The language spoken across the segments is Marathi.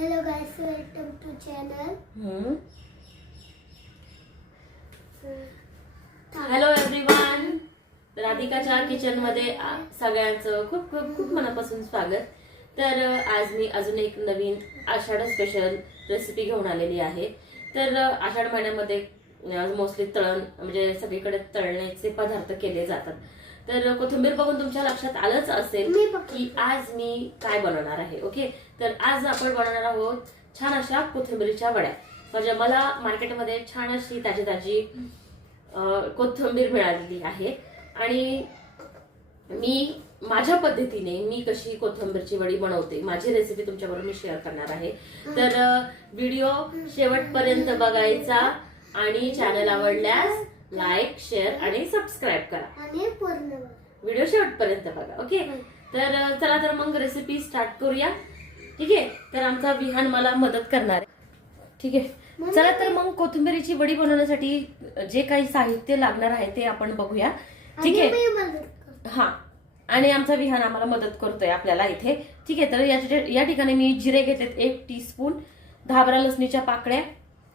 Hello guys, welcome to channel. Hello everyone, राधिकाच्या किचन मध्ये सगळ्यांचं खूप खूप खूप मनापासून स्वागत. तर आज मी अजून एक नवीन आषाढ स्पेशल रेसिपी घेऊन आलेली आहे. तर आषाढ महिन्यामध्ये मोस्टली तळण म्हणजे सगळीकडे तळण्याचे पदार्थ केले जातात. तर कोथिंबीर बघून तुमच्या लक्षात आलंच असेल की आज मी काय बनवणार आहे. ओके, तर आज आपण बनवणार आहोत छान अशा कोथिंबीरीच्या वड्या. म्हणजे मला मार्केटमध्ये छान अशी ताजी ताजी कोथिंबीर मिळालेली आहे आणि मी माझ्या पद्धतीने मी कशी कोथिंबीरची वडी बनवते माझी रेसिपी तुमच्याबरोबर मी शेअर करणार आहे. तर व्हिडिओ शेवटपर्यंत बघायचा आणि चॅनल आवडल्यास लाईक, शेअर आणि सबस्क्राईब करा आणि पूर्ण व्हिडिओ शेवटपर्यंत बघा. ओके, तर चला तर मग रेसिपी स्टार्ट करूया. ठीक आहे, तर आमचा विहान मला मदत करणार आहे. ठीक आहे, चला तर मग कोथिंबीरीची वडी बनवण्यासाठी जे काही साहित्य लागणार आहे ते आपण बघूया. ठीक आहे, हा, आणि आमचा विहान आम्हाला मदत करतोय आपल्याला इथे. ठीक आहे, तर या ठिकाणी मी जिरे घेतलेत 1 टीस्पून, 10-12 लसणीच्या पाकळ्या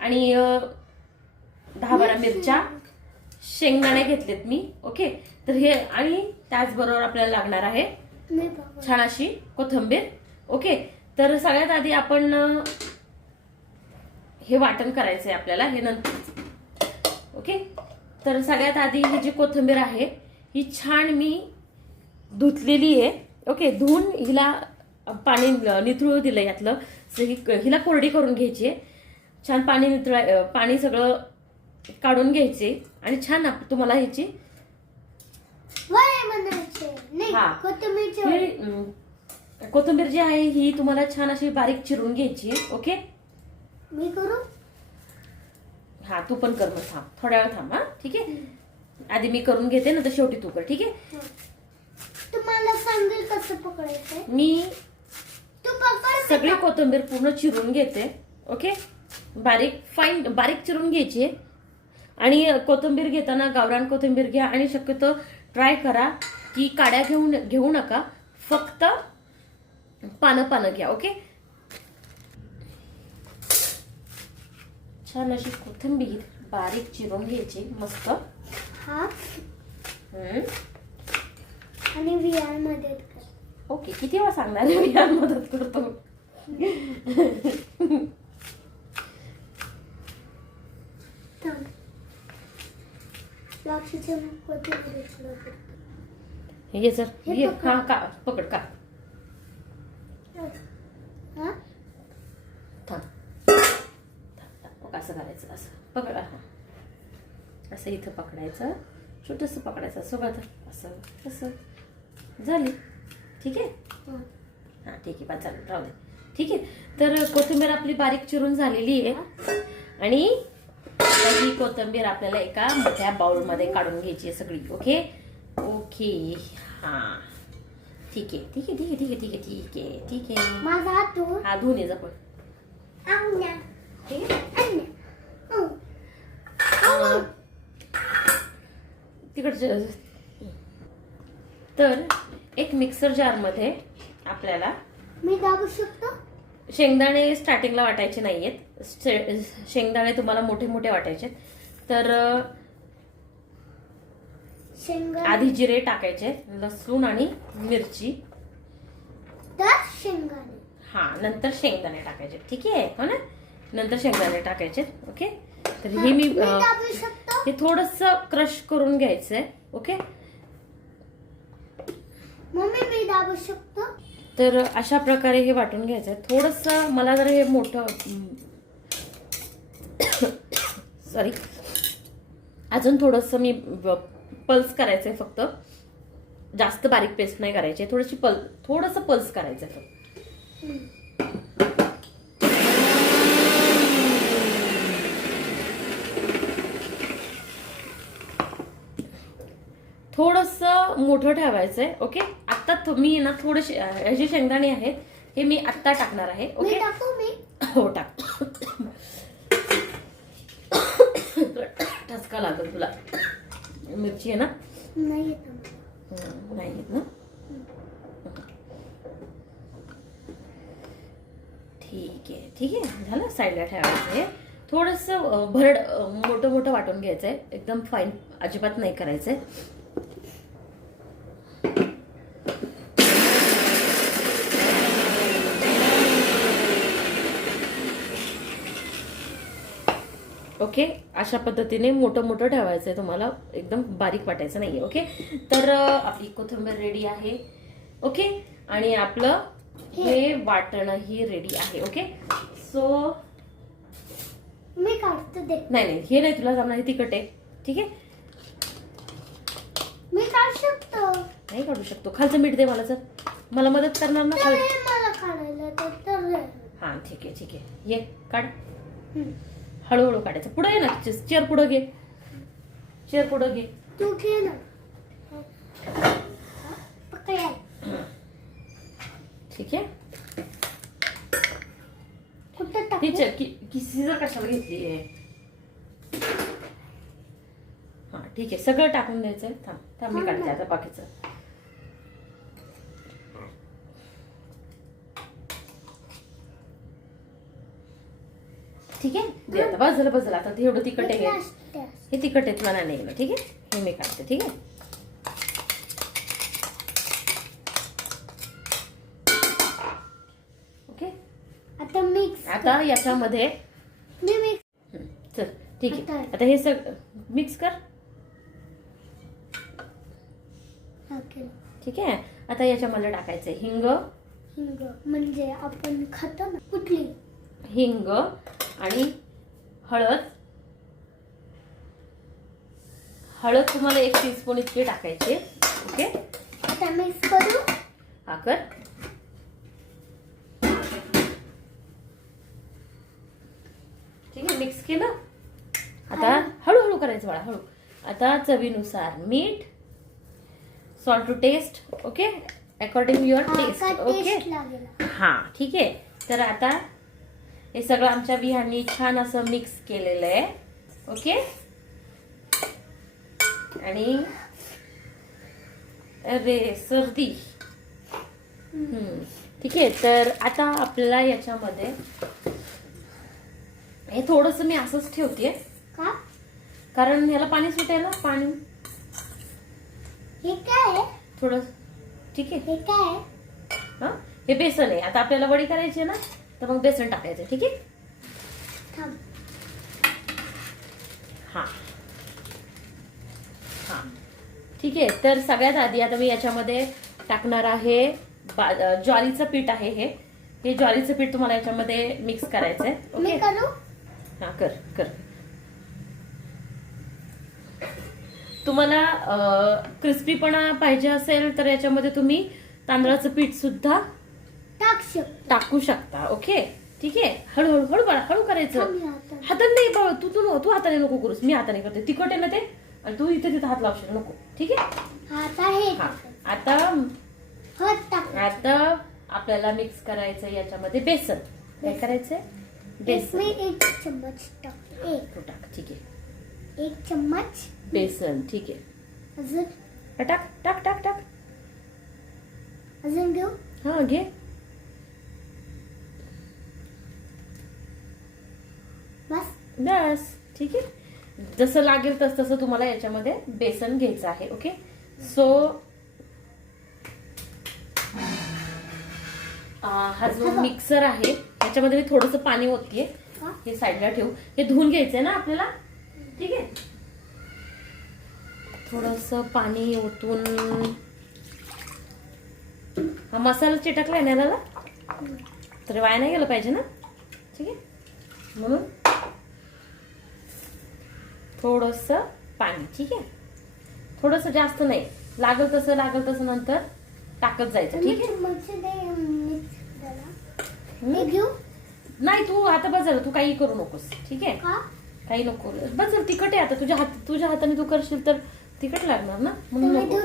आणि 10-12 मिरच्या, शेंगदाणे घेतलेत मी. ओके, तर हे आणि त्याचबरोबर आपल्याला लागणार आहे छान अशी कोथिंबीर. ओके, तर सगळ्यात आधी आपण हे वाटण करायचंय आपल्याला हे नंतर. ओके, तर सगळ्यात आधी ही जी कोथिंबीर आहे ही छान मी धुतलेली आहे. ओके, धुवून हिला पाणी निथळू दिलं यातलं. हिला कोरडी करून घ्यायची आहे. छान पाणी सगळं काढून घ्यायचे आणि छान तुम्हाला ह्याची कोथिंबीर जी आहे ही तुम्हाला छान अशी बारीक चिरून घ्यायची. ओके, मी करू? हा, तू पण कर. मग थांब, थोड्या वेळ थांब. हा, ठीक आहे, आधी मी करून घेते नंतर शेवटी तू कर. ठीक आहे, तुम्हाला सांगेल कसं पकडायचंय. मी तू पकड. सगळी कोथिंबीर पूर्ण चिरून घेते. ओके, बारीक चिरून घ्यायची. आणि कोथिंबीर घेताना गावरान कोथिंबीर घ्या आणि शक्यतो ट्राय करा की काड्या घेऊ नका, फक्त पानं घ्या. ओके, छान अशी कोथिंबीर बारीक चिरून घ्यायची मस्त. हा, आणि विहान मदत कर. ओके, किती वेळा सांगणार आहे विहान मदत करतो. हे सर, हे हा का पकड का असं करायचं, असं पकड. हा, असं इथं पकडायचं, छोटस पकडायचं सोबत असं असं. झाली? ठीक आहे, हा ठीक आहे, बा चालेल, राहू दे. ठीक आहे, तर कोथिंबीर आपली बारीक चिरून झालेली आहे आणि ही कोथिंबीर आपल्याला एका मोठ्या बाउल मध्ये काढून घ्यायची आहे सगळी. ओके ओके, हा ठीक आहे ठीक आहे ठीक आहे ठीक आहे ठीक आहे ठीक आहे ठीक आहे. माझा हात हा धुवून ये जा पण. ठीक आहे, तिकडचे. तर एक मिक्सर जार मध्ये आपल्याला मी दाबू शकतो. शेंगदाणे स्टार्टिंगला वाटायचे नाहीयेत. शेंगदाणे तुम्हाला मोठे मोठे वाटायचे. तर आधी जिरे टाकायचे, लसूण आणि मिरची, शेंगदाणे, हा, नंतर शेंगदाणे टाकायचे. ठीक आहे, हो ना, नंतर शेंगदाणे टाकायचे. ओके, तर हे मी हे थोडस क्रश करून घ्यायचंय. ओके, मम्मी मी दाबू शकतो. तर अशा प्रकारे हे वाटून घ्यायचंय. थोडस मला जर हे मोठं सॉरी अजून थोडस मी पल्स करायचंय, फक्त जास्त बारीक पेस्ट नाही करायची, थोडस पल्स करायचंय फक्त. थोडस मोठं ठेवायचंय. ओके, आता मी ना थोडेसे हे जे शेंगदाणे आहेत हे मी आत्ता टाकणार आहे. ओके, हो टाक. ठसका लागेल तुला. मिरची आहे ना? नाही येत ना. ठीक आहे ठीक आहे, झालं. साईडला ठेवायचं हे. थोडंसं भरड मोठं मोठं वाटून घ्यायचंय, एकदम फाईन अजिबात नाही करायचंय. ओके, अशा पद्धतीने मोठं मोठं ठेवायचंय तुम्हाला, एकदम बारीक वाटायचं नाहीये. ओके, तर आपली कोथिंबीर रेडी आहे. ओके, आणि आपलं हे वाटणही रेडी आहे. ओके, सो मी काढतो दे. नाही हे नाही तुला जमणार, हे तिखट आहे. ठीक आहे, मी काढू शकतो. नाही काढू शकतो. खालचं मीठ दे मला, जर मला मदत करणार ना. तर हे मला काढायला तर हा ठीक आहे ठीक आहे, ये काढ. हळूहळू काढायचं. पुढे ये ना, चेअर पुढं घे, चेअर पुढं घे. तू घे ना. पकड. ठीक आहे, कुठं टाकू? सिजर कशाला घेतली आहे? हा ठीक आहे, सगळं टाकून द्यायचंय. थांब थांब, मी काढते आता बाकीचं. ठीक आहे, दे आता. बस झालं बस झालं. आता एवढं तिखट आहे, हे तिखट आहे, तुला नाही गेलं. ठीक आहे, हे मी काढते. ठीक आहे, ओके. आता मिक्स. आता याच्यामध्ये मी मिक्स. चल ठीक आहे, आता हे सगळं मिक्स कर. ठीक आहे, आता याच्यामध्ये टाकायचंय हिंग. हिंग म्हणजे आपण खातो ना, कुठली? हिंग आणि हळद. हळद तुम्हाला 1 टीस्पून इतके टाकायचे. ओके, आता मिक्स करू. हा कर. ठीक आहे, मिक्स केलं. आता हळूहळू करायचं बाळा, हळू. आता चवीनुसार मीठ, salt to taste. Okay, according your taste. Okay, हा ठीक आहे. तर आता हे सगळं आमच्या विहांनी छान असं मिक्स केलेलं आहे. ओके, आणि अरे सर्दी. ठीक आहे, तर आता आपल्याला याच्यामध्ये हे थोडस मी असंच ठेवते, का? कारण ह्याला पाणी सुटायला. पाणी हे काय? थोडं. ठीक आहे, हे काय? हा हे बेसन आहे. आता आपल्याला वडी करायची आहे ना, तर मग बेसन टाकायचं. ठीक आहे, थांब. हा हा ठीक आहे. तर सगळ्यात आधी आता मी याच्यामध्ये टाकणार आहे ज्वारीचं पीठ आहे. हे ज्वारीचं पीठ तुम्हाला याच्यामध्ये मिक्स करायचंय. मी ओके, करू? हा कर कर. तुम्हाला क्रिस्पीपणा पाहिजे असेल तर याच्यामध्ये तुम्ही तांदळाचं पीठ सुद्धा टाकू शकता. ओके, ठीक आहे. हळूहळू हळू बाळा, हळू करायचं. हाताने नाही बाबा, तू हाताने नको करूस, मी हाताने करते. तिखट आहे ना ते, आणि तू इथे तिथे हात लावशील नको. ठीक आहे, आता आपल्याला मिक्स करायचं याच्यामध्ये बेसन. काय करायचंय? बेसन. 1 चम्मच टाक. तू टाक. ठीक आहे, 1 चम्मच बेसन. ठीक आहे, अजून टाक टाक टाक टाक. अजून घेऊ? हा घे. बस ठीक आहे. जसं लागेल तसं तुम्हाला याच्यामध्ये बेसन घ्यायचं आहे. ओके, सो हा जो मिक्सर आहे याच्यामध्ये मी थोडंसं पाणी ओतते. हे साईडला ठेवू. हे धुवून घ्यायचंय ना आपल्याला. ठीक आहे, थोडंसं पाणी ओतून हा मसाला चिटकलाय ना याला, तर वाया नाही गेलं पाहिजे ना. ठीक आहे, म्हणून थोडंसं पाणी. ठीक आहे, थोडंसं, जास्त नाही. लागल तसं नंतर टाकत जायचं. ठीक आहे, नाही तू आता बस झालं, तू काही करू नकोस. ठीक आहे, काही नको. बस झालं, तिखट आहे. आता तुझ्या हाताने तू करशील तर तिखट लागणार ना, म्हणून नको.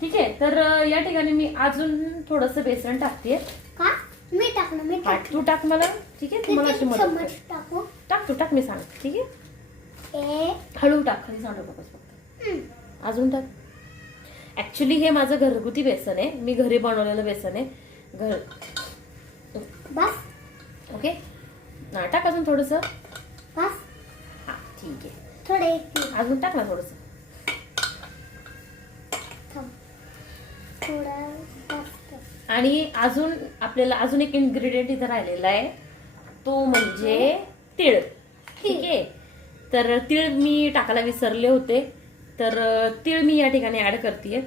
ठीक आहे, तर या ठिकाणी मी अजून थोडंसं बेसन टाकते. मी टाकणार. तू टाक मला. ठीक आहे, तुम्हाला अशी मदत टाकू. टाक, तू टाक, मी सांग. ठीक आहे, हळू टाक, खाली सांडू नकोस फक्त. अजून टाक. ऍक्च्युली हे माझं घरगुती बेसन आहे, मी घरी बनवलेलं बेसन आहे. बस ओके टाक अजून थोडस. बस हा ठीक आहे. थोडे एक अजून टाक ना थोडस. थांब थोडा जास्त. आणि अजून आपल्याला अजून एक इन्ग्रेडियंट इथं राहिलेला आहे, तो म्हणजे तीळ. ठीक आहे. तर तीळ मी टाकायला विसरले होते, तर तीळ मी या ठिकाणी ऍड करते.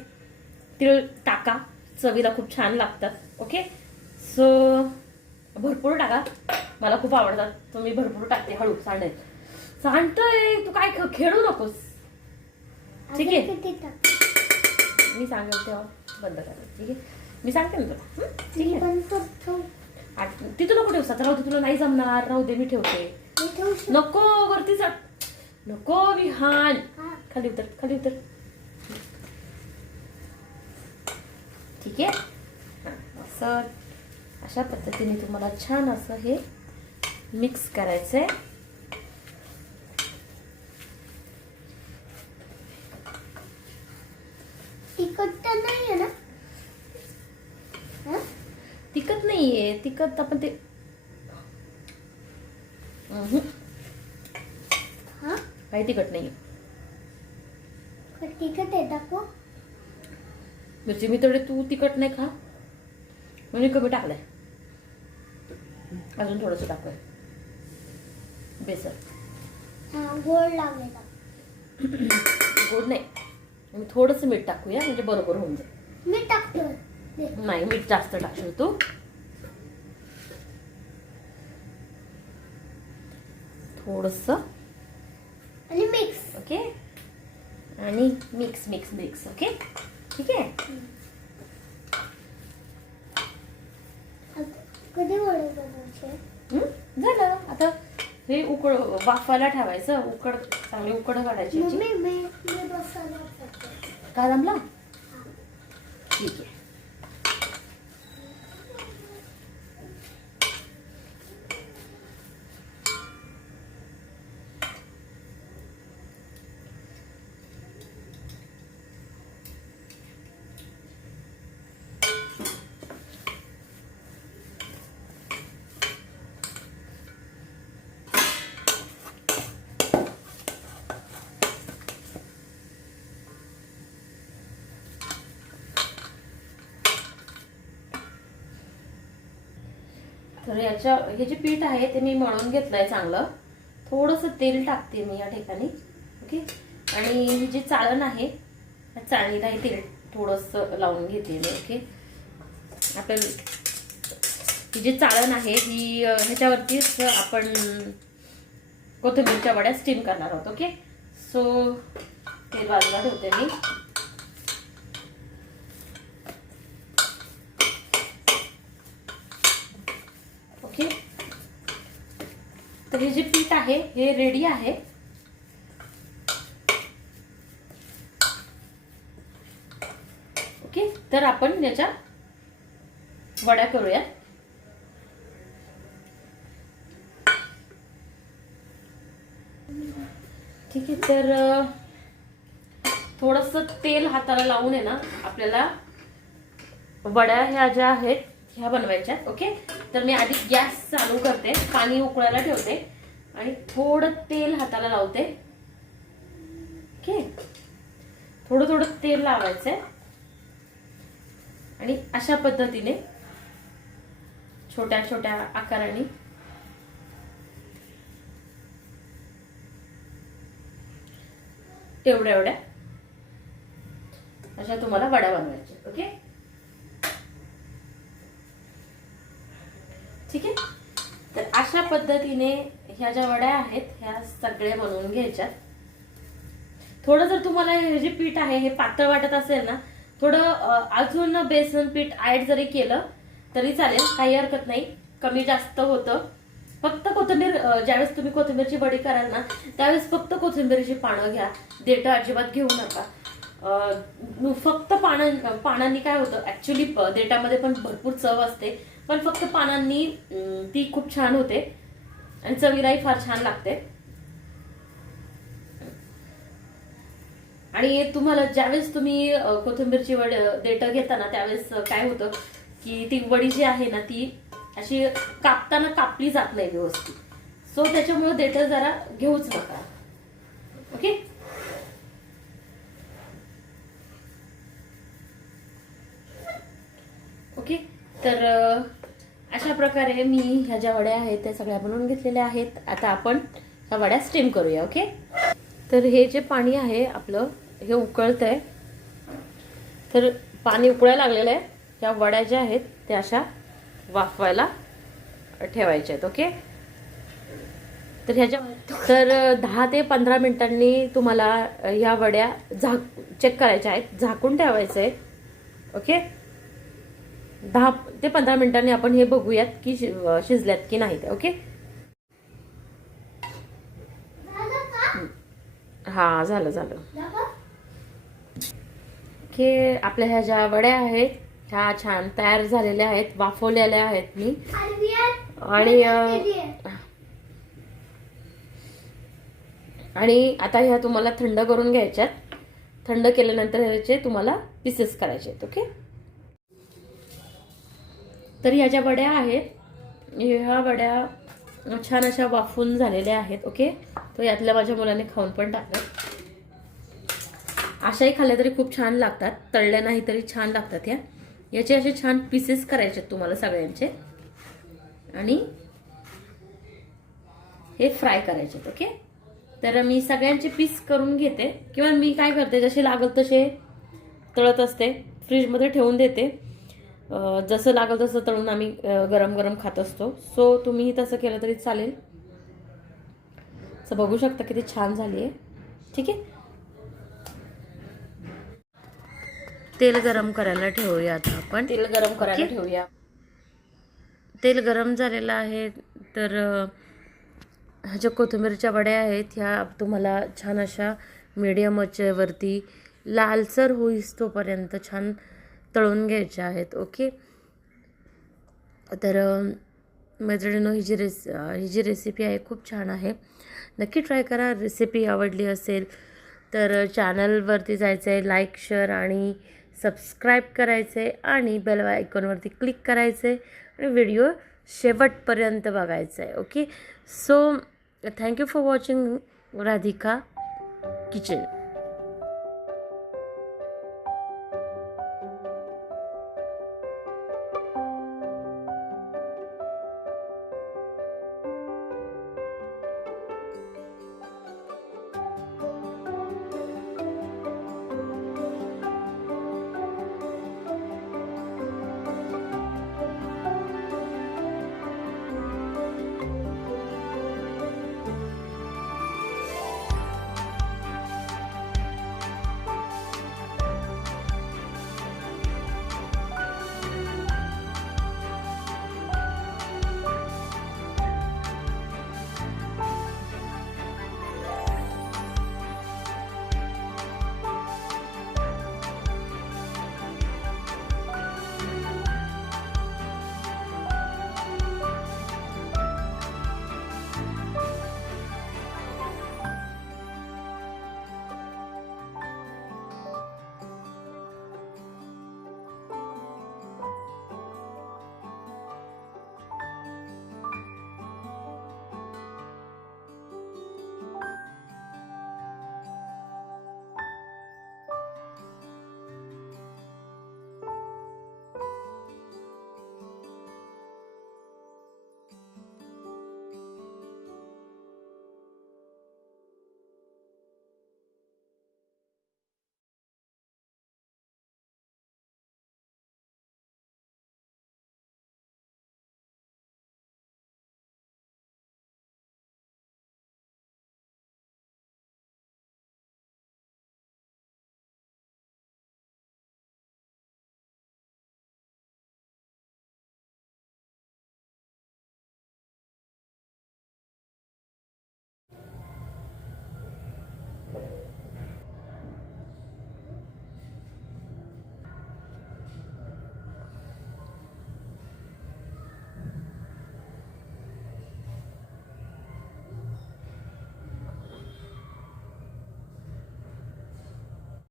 तीळ टाका, चवीला खूप छान लागतात. ओके सो भरपूर टाका, मला खूप आवडतात. तुम्ही भरपूर टाकते. हळू सांडेल. सांडतोय तू, काय खेळू नकोस. ठीक आहे. अजून किती टाक? मी सांगेल तेव्हा बंद करायचं. ठीक आहे, मी सांगते ना तुला. ठीक मी आहे. पण करतो. तिथं नको ठेवू. राहू दे, तुला नाही जमणार. राहू दे, मी ठेवते. मी ठेवू शकतो. नको वरती चढ. नको विहान. हा. खाली उतर, खाली उतर. ठीक आहे. हा, असं अशा पद्धतीने तुम्हाला छान असं हे मिक्स करायचंय. तिखट तर नाहीये ना? हा? तिखट नाहीये. तिखट आपण ते हा? काही तिखट नाहीये. पण तिखट आहे दाखव. मिरची मी तडे तू तिखट नाही खा म्हणून कमी टाकलाय. अजून थोडस टाकूया बेसन. हा गोड लागेल. गोड नाही, मी थोडस मीठ टाकूया म्हणजे बरोबर होऊन जाईल. मी टाकतो. दे. नाही, मीठ जास्त टाकशील तू. थोडस. आणि मिक्स. ओके. आणि मिक्स मिक्स मिक्स. ओके ठीक आहे. कधी वडे बनवायचे? झालं. आता हे उकड वाफायला ठेवायचं. उकड चांगली उकड काढायची याची. मम्मी मी बसायला जाते. काय जमला? ठीक आहे. तर याच्या हे जे पीठ आहे ते मी मळून घेतलंय चांगलं. थोडंसं तेल टाकते मी या ठिकाणी. ओके. आणि ही जी चाळण आहे त्या चाळणीला हे तेल थोडंसं लावून घेते मी. ओके. आपल्याला ही जी चाळण आहे ही ह्याच्यावरतीच आपण कोथिंबीरच्या वड्या स्टीम करणार आहोत. ओके सो तेल बाजूला ठेवते मी. ओके. तर हे जे पीठ आहे हे रेडी आहे. ओके. तर आपण याच्या वड्या करूया. ठीक आहे. तर थोडस तेल हाताला लावून आहे ना आपल्याला वड्या ह्या ज्या आहेत ह्या बनवायच्या. ओके. तर मी आधी गॅस चालू करते, पाणी उकळायला ठेवते आणि थोडं तेल हाताला लावते. ओके. थोडं थोडं तेल लावायचंय आणि अशा पद्धतीने छोट्या छोट्या आकाराने एवढ्या एवढ्या अशा तुम्हाला वड्या बनवायच्या. ओके ठीक आहे. तर अशा पद्धतीने ह्या ज्या वड्या आहेत ह्या सगळ्या बनवून घ्यायच्या. थोडं जर तुम्हाला हे जे पीठ आहे हे पातळ वाटत असेल ना, थोडं अजून बेसन पीठ ऍड जरी केलं तरी चालेल, काही हरकत नाही. कमी जास्त होतं. फक्त कोथिंबीर ज्यावेळेस तुम्ही कोथिंबीरची वडी कराल ना त्यावेळेस फक्त कोथिंबीरची पानं घ्या, देठ अजिबात घेऊ नका. फक्त पानांनी काय होतं, ऍक्च्युली देठामध्ये पण भरपूर चव असते, पण फक्त पानांनी ती खूप छान होते आणि चवीलाही फार छान लागते. आणि तुम्हाला ज्यावेळेस तुम्ही कोथिंबीरची वडी देठ घेता ना त्यावेळेस काय होतं की ती वडी जी आहे ना ती अशी कापताना कापली जात नाही व्यवस्थित. सो त्याच्यामुळे देठं जरा घेऊच नका. ओके. ओके. तर अशा प्रकारे मी ह्या ज्या वड्या आहेत त्या सगळ्या बनवून घेतलेल्या आहेत. आता आपण ह्या वड्या स्टीम करूया. ओके. तर हे जे पाणी आहे आपलं हे उकळतंय. तर पाणी उकळायला लागलेलं आहे. ह्या वड्या ज्या आहेत त्या अशा वाफवायला ठेवायच्या आहेत. ओके. तर ह्याच्या 10 ते 15 मिनिटांनी तुम्हाला ह्या वड्या चेक करायच्या आहेत. झाकून ठेवायचं आहे. ओके. 10 ते 15 मिनिटांनी आपण हे बघूयात की शिजल्यात की नाहीत. ओके. हा झालं. ओके. आपल्या ह्या ज्या वड्या आहेत ह्या छान तयार झालेल्या आहेत. वाफवलेल्या आहेत मी. आणि आता ह्या तुम्हाला थंड करून घ्यायच्यात. थंड केल्यानंतर ह्याचे तुम्हाला पीसेस करायचे आहेत. ओके. तर ह्या ज्या वड्या आहेत ह्या वड्या छान अशा वाफून झालेल्या आहेत. ओके. तर यातल्या माझ्या मुलाने खाऊन पण टाकलं. अशाही खाल्ल्या तरी खूप छान लागतात. तळल्या नाही तरी छान लागतात. याचे असे छान पीसेस करायचे तुम्हाला सगळ्यांचे आणि हे फ्राय करायचे. ओके. तर मी सगळ्यांचे पीस करून घेते किंवा मी काय करते जसे लागल तसे तळत असते. फ्रीजमध्ये ठेवून देते. जसं लागल तसं तळून आम्ही गरम गरम खात असतो. सो तुम्ही तसं केलं तरी चालेल. बघू शकता किती छान झाली आहे. ठीक आहे. तेल गरम करायला ठेवूया. आता आपण तेल गरम करायला ठेवूया. तेल गरम झालेलं आहे. तर ह्या कोथिंबीरच्या वड्या आहेत ह्या तुम्हाला छान अशा मीडियम आचेवरती लालसर होईस तोपर्यंत छान तळून घ्यायच्या आहेत. ओके. तर मैत्रिणींनो ही जी रेसिपी आहे खूप छान आहे. नक्की ट्राय करा. रेसिपी आवडली असेल तर चॅनलवरती जायचं आहे. लाईक शेअर आणि सबस्क्राईब करायचे आणि बेल आयकॉनवरती क्लिक करायचे आणि व्हिडिओ शेवटपर्यंत बघायचा आहे. Okay. So thank you for watching Radhika kitchen.